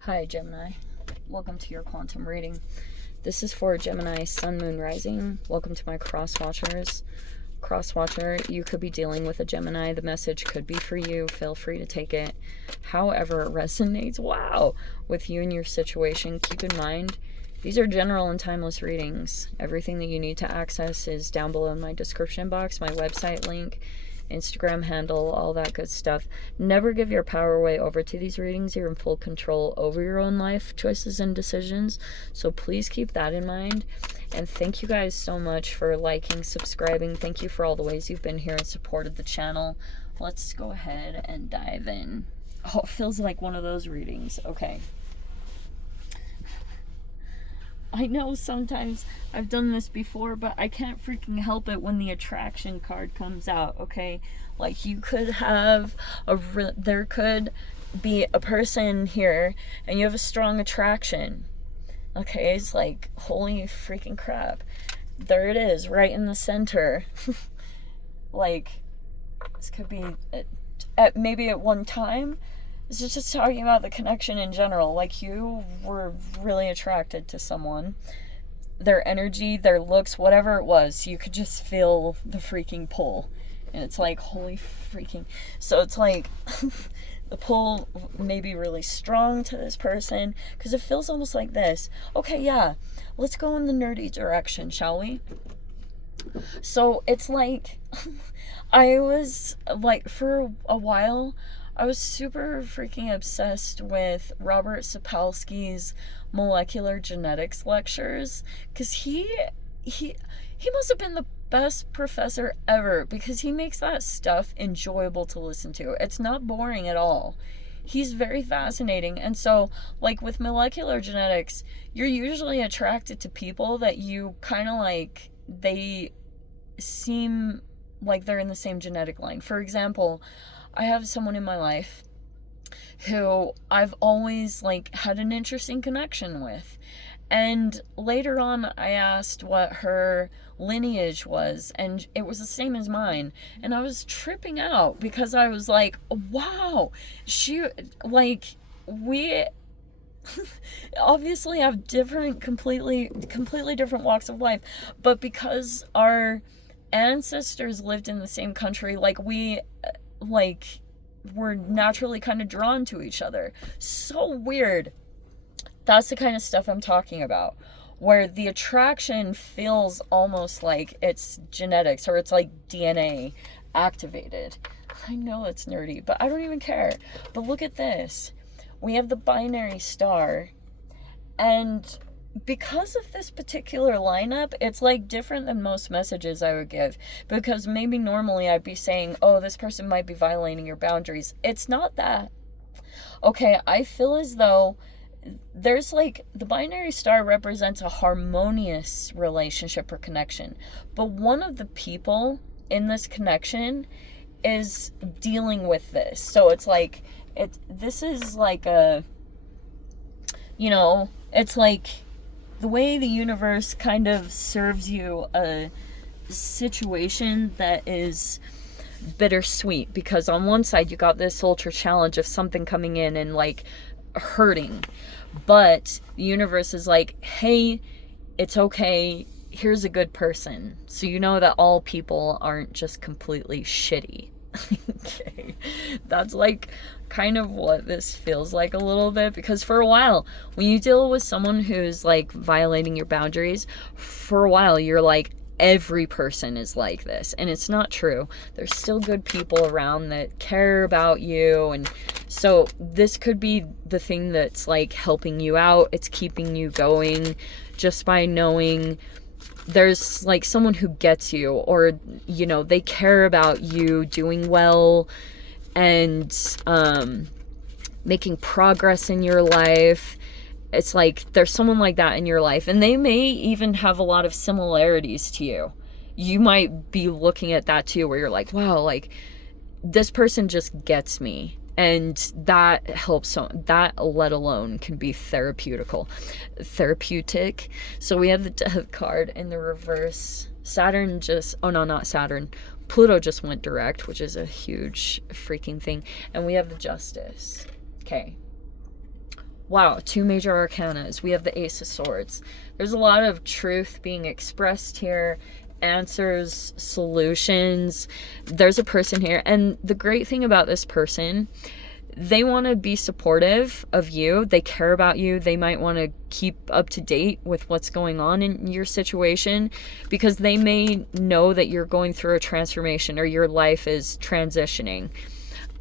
Hi, Gemini. Welcome to your quantum reading. This is for Gemini Sun, Moon, Rising. Welcome to my cross watchers. Cross watcher, you could be dealing with a Gemini. The message could be for you. Feel free to take it however it resonates. Wow! With you and your situation. Keep in mind, these are general and timeless readings. Everything that you need to access is down below in my description box, my website link, Instagram handle, all that good stuff. Never give your power away over to these readings. You're in full control over your own life choices and decisions. So please keep that in mind. And thank you guys so much for liking, subscribing. Thank you for all the ways you've been here and supported the channel. Let's go ahead and dive in. Oh, it feels like one of those readings. Okay. I know sometimes I've done this before, but I can't freaking help it when the attraction card comes out, okay? Like, you could have there could be a person here and you have a strong attraction. Okay, it's like, holy freaking crap. There it is, right in the center. Like, this could be maybe at one time. This is just talking about the connection in general. Like, you were really attracted to someone. Their energy, their looks, whatever it was, you could just feel the freaking pull. And it's like, holy freaking... So it's like, the pull may be really strong to this person, because it feels almost like this. Okay, yeah, let's go in the nerdy direction, shall we? So it's like, I was, like, for a while... I was super freaking obsessed with Robert Sapolsky's molecular genetics lectures, because he must have been the best professor ever, because he makes that stuff enjoyable to listen to. It's not boring at all. He's very fascinating. And so, like, with molecular genetics, you're usually attracted to people that you kind of like, they seem like they're in the same genetic line. For example, I have someone in my life who I've always, like, had an interesting connection with. And later on, I asked what her lineage was, and it was the same as mine. And I was tripping out because I was like, wow, we obviously have completely different walks of life. But because our ancestors lived in the same country, we're naturally kind of drawn to each other. So weird. That's the kind of stuff I'm talking about, where the attraction feels almost like it's genetics, or it's like DNA activated. I know it's nerdy, but I don't even care. But look at this. We have the binary star, and because of this particular lineup, it's like different than most messages I would give, because maybe normally I'd be saying, oh, this person might be violating your boundaries. It's not that. Okay, I feel as though there's, like, the binary star represents a harmonious relationship or connection, but one of the people in this connection is dealing with this. So it's like, this is like a, it's like the way the universe kind of serves you a situation that is bittersweet, because on one side you got this ultra challenge of something coming in and, like, hurting, but the universe is like, hey, it's okay, here's a good person, so you know that all people aren't just completely shitty. Okay, that's like kind of what this feels like a little bit, because for a while, when you deal with someone who's, like, violating your boundaries, for a while you're like, every person is like this, and it's not true. There's still good people around that care about you, and so this could be the thing that's, like, helping you out. It's keeping you going, just by knowing there's, like, someone who gets you, or, they care about you doing well and making progress in your life. It's like there's someone like that in your life, and they may even have a lot of similarities to you. You might be looking at that too, where you're like, wow, like, this person just gets me. And that helps. So that, let alone, can be therapeutic. So we have the Death card in the reverse. Not Saturn. Pluto just went direct, which is a huge freaking thing. And we have the Justice. Okay. Wow, 2 major arcanas. We have the Ace of Swords. There's a lot of truth being expressed here, answers, solutions. There's a person here, and the great thing about this person, they want to be supportive of you. They care about you. They might want to keep up to date with what's going on in your situation, because they may know that you're going through a transformation or your life is transitioning.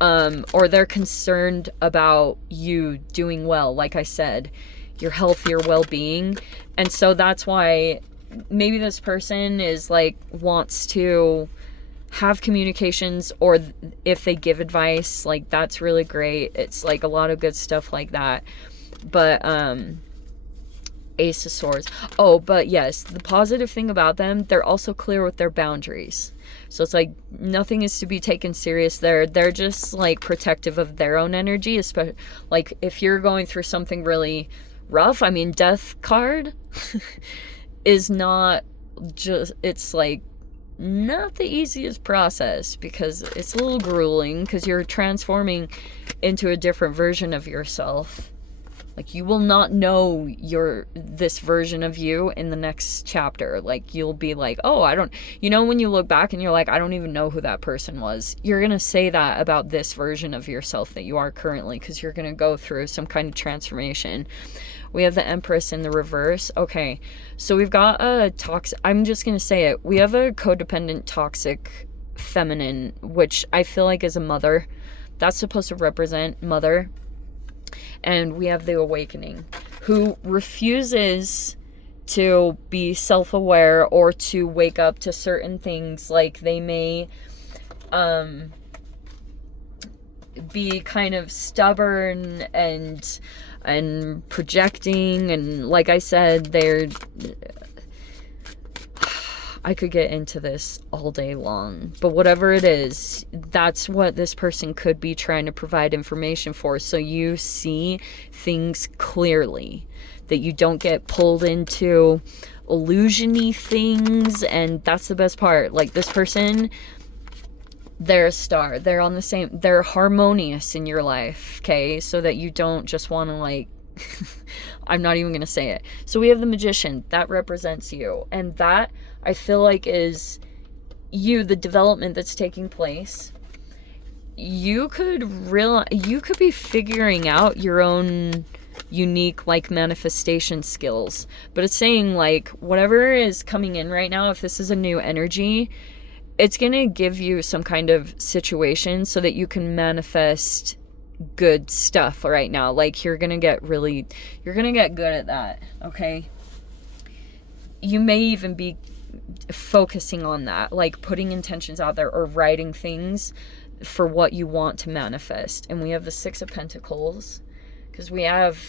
Or they're concerned about you doing well, like I said, your health, your well-being. And so that's why maybe this person is like, wants to have communications, or if they give advice, like, that's really great. It's like a lot of good stuff like that. But Ace of Swords. Oh, but yes, the positive thing about them, they're also clear with their boundaries. So it's like nothing is to be taken serious there. They're just like protective of their own energy, especially like if you're going through something really rough. I mean, Death card is not just, it's like not the easiest process, because it's a little grueling, because you're transforming into a different version of yourself. Like, you will not know this version of you in the next chapter. Like, you'll be like, oh, I don't, when you look back and you're like, I don't even know who that person was. You're going to say that about this version of yourself that you are currently, because you're going to go through some kind of transformation. We have the Empress in the reverse. Okay, so we've got a toxic, I'm just going to say it. We have a codependent toxic feminine, which I feel like is a mother. That's supposed to represent mother. And we have the Awakening, who refuses to be self-aware or to wake up to certain things. Like, they may be kind of stubborn and projecting, and like I said, I could get into this all day long, but whatever it is, that's what this person could be trying to provide information for. So you see things clearly, that you don't get pulled into illusion-y things. And that's the best part. Like, this person, they're a star. They're on the same, they're harmonious in your life, okay? So that you don't just want to, like, I'm not even going to say it. So we have the Magician. That represents you. And that, I feel like, is you, the development that's taking place. You could be figuring out your own unique, like, manifestation skills. But it's saying, like, whatever is coming in right now, if this is a new energy, it's going to give you some kind of situation so that you can manifest good stuff right now. Like, you're gonna get good at that, okay? You may even be focusing on that, like putting intentions out there or writing things for what you want to manifest. And we have the Six of Pentacles, because we have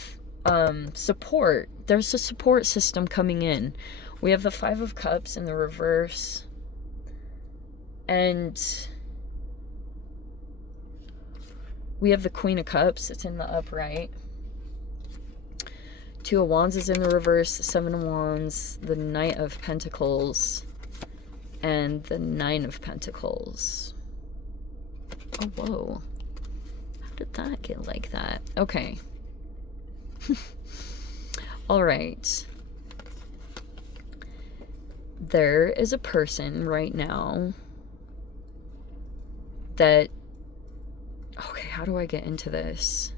support. There's a support system coming in. We have the Five of Cups in the reverse, and we have the Queen of Cups. It's in the upright. Two of Wands is in the reverse. Seven of Wands. The Knight of Pentacles. And the Nine of Pentacles. Oh, whoa. How did that get like that? Okay. Alright. There is a person right now that... Okay, how do I get into this?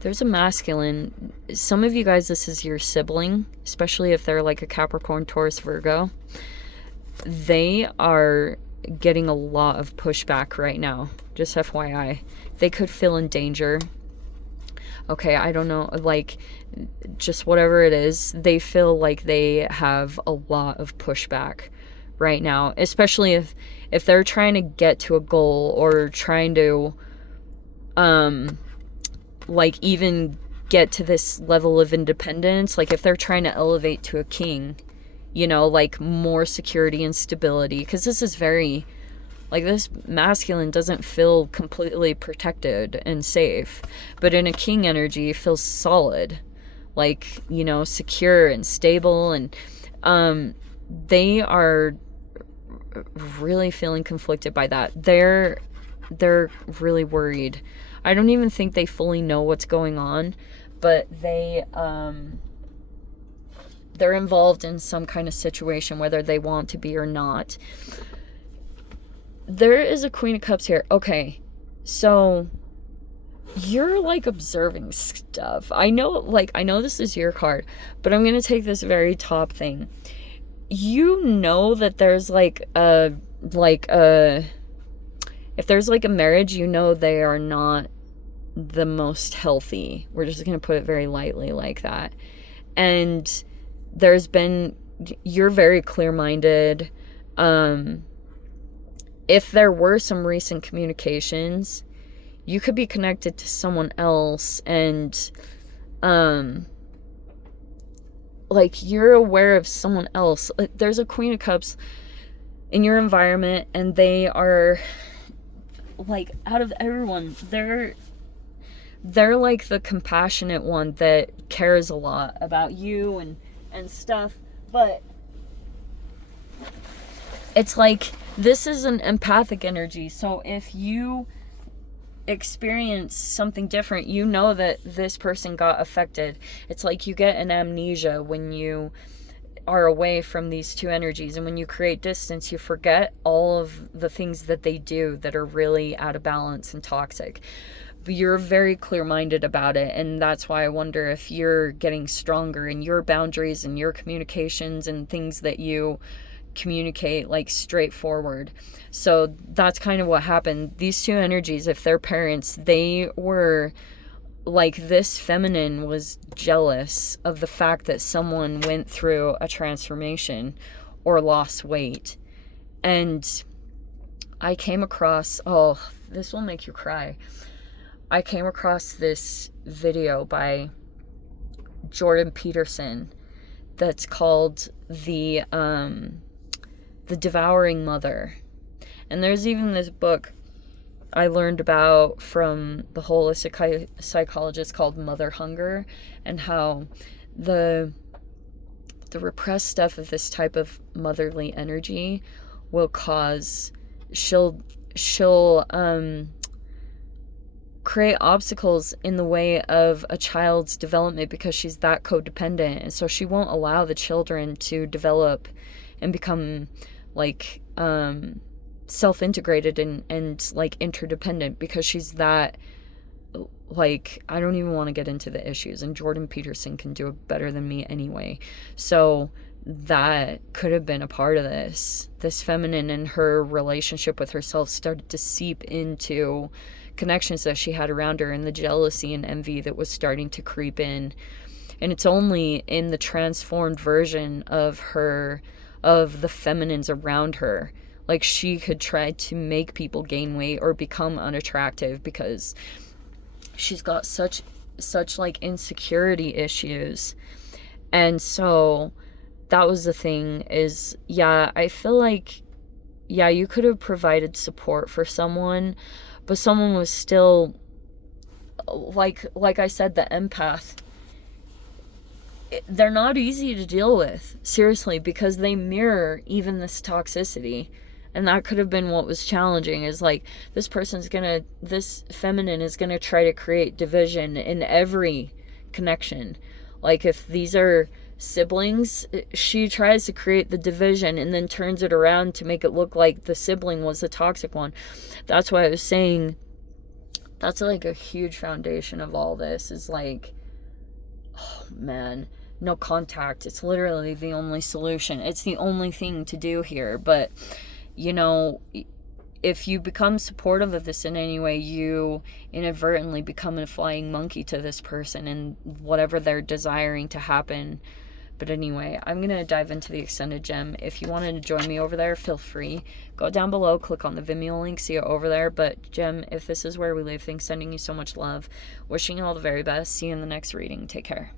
There's a masculine. Some of you guys, this is your sibling, especially if they're like a Capricorn, Taurus, Virgo. They are getting a lot of pushback right now. Just FYI. They could feel in danger. Okay, I don't know. Like, just whatever it is, they feel like they have a lot of pushback right now, especially if they're trying to get to a goal or trying to like even get to this level of independence. Like, if they're trying to elevate to a king, like more security and stability, because this is very, like, this masculine doesn't feel completely protected and safe, but in a king energy it feels solid, like, secure and stable. And they are really feeling conflicted by that. They're really worried. I don't even think they fully know what's going on, but they're involved in some kind of situation, whether they want to be or not. There is a Queen of Cups here. Okay, so you're like observing stuff. I know this is your card, but I'm gonna take this very top thing. You know that there's if there's like a marriage, you know they are not the most healthy. We're just gonna put it very lightly like that. And you're very clear-minded. If there were some recent communications, you could be connected to someone else, and you're aware of someone else. There's a Queen of Cups in your environment, and they are like, out of everyone, they're like the compassionate one that cares a lot about you and stuff. But it's like, this is an empathic energy. So if you experience something different, you know that this person got affected. It's like you get an amnesia when you are away from these two energies, and when you create distance, you forget all of the things that they do that are really out of balance and toxic. But you're very clear-minded about it, and that's why I wonder if you're getting stronger in your boundaries and your communications and things that you communicate, like, straightforward. So that's kind of what happened. These two energies, if they're parents, they were like, this feminine was jealous of the fact that someone went through a transformation or lost weight. And I came across, oh, this will make you cry. I came across this video by Jordan Peterson that's called the Devouring Mother. And there's even this book I learned about from the holistic psychologist called Mother Hunger, and how the repressed stuff of this type of motherly energy will cause, she'll create obstacles in the way of a child's development, because she's that codependent, and so she won't allow the children to develop and become like self-integrated and like interdependent, because she's that, like, I don't even want to get into the issues, and Jordan Peterson can do it better than me anyway. So that could have been a part of this feminine, and her relationship with herself started to seep into connections that she had around her, and the jealousy and envy that was starting to creep in. And it's only in the transformed version of the feminines around her, like, she could try to make people gain weight or become unattractive, because she's got such like insecurity issues. And so that was the thing, is, yeah, I feel like, yeah, you could have provided support for someone, but someone was still, like I said, the empath. They're not easy to deal with, seriously, because they mirror even this toxicity. And that could have been what was challenging, is like, this feminine is gonna try to create division in every connection. Like, if these are siblings, she tries to create the division and then turns it around to make it look like the sibling was the toxic one. That's why I was saying, that's like a huge foundation of all this, is like, oh man, no contact. It's literally the only solution. It's the only thing to do here. But, you know, if you become supportive of this in any way, you inadvertently become a flying monkey to this person and whatever they're desiring to happen. But anyway, I'm going to dive into the extended gem. If you wanted to join me over there, feel free. Go down below, click on the Vimeo link, see it over there. But gem, if this is where we leave things, sending you so much love. Wishing you all the very best. See you in the next reading. Take care.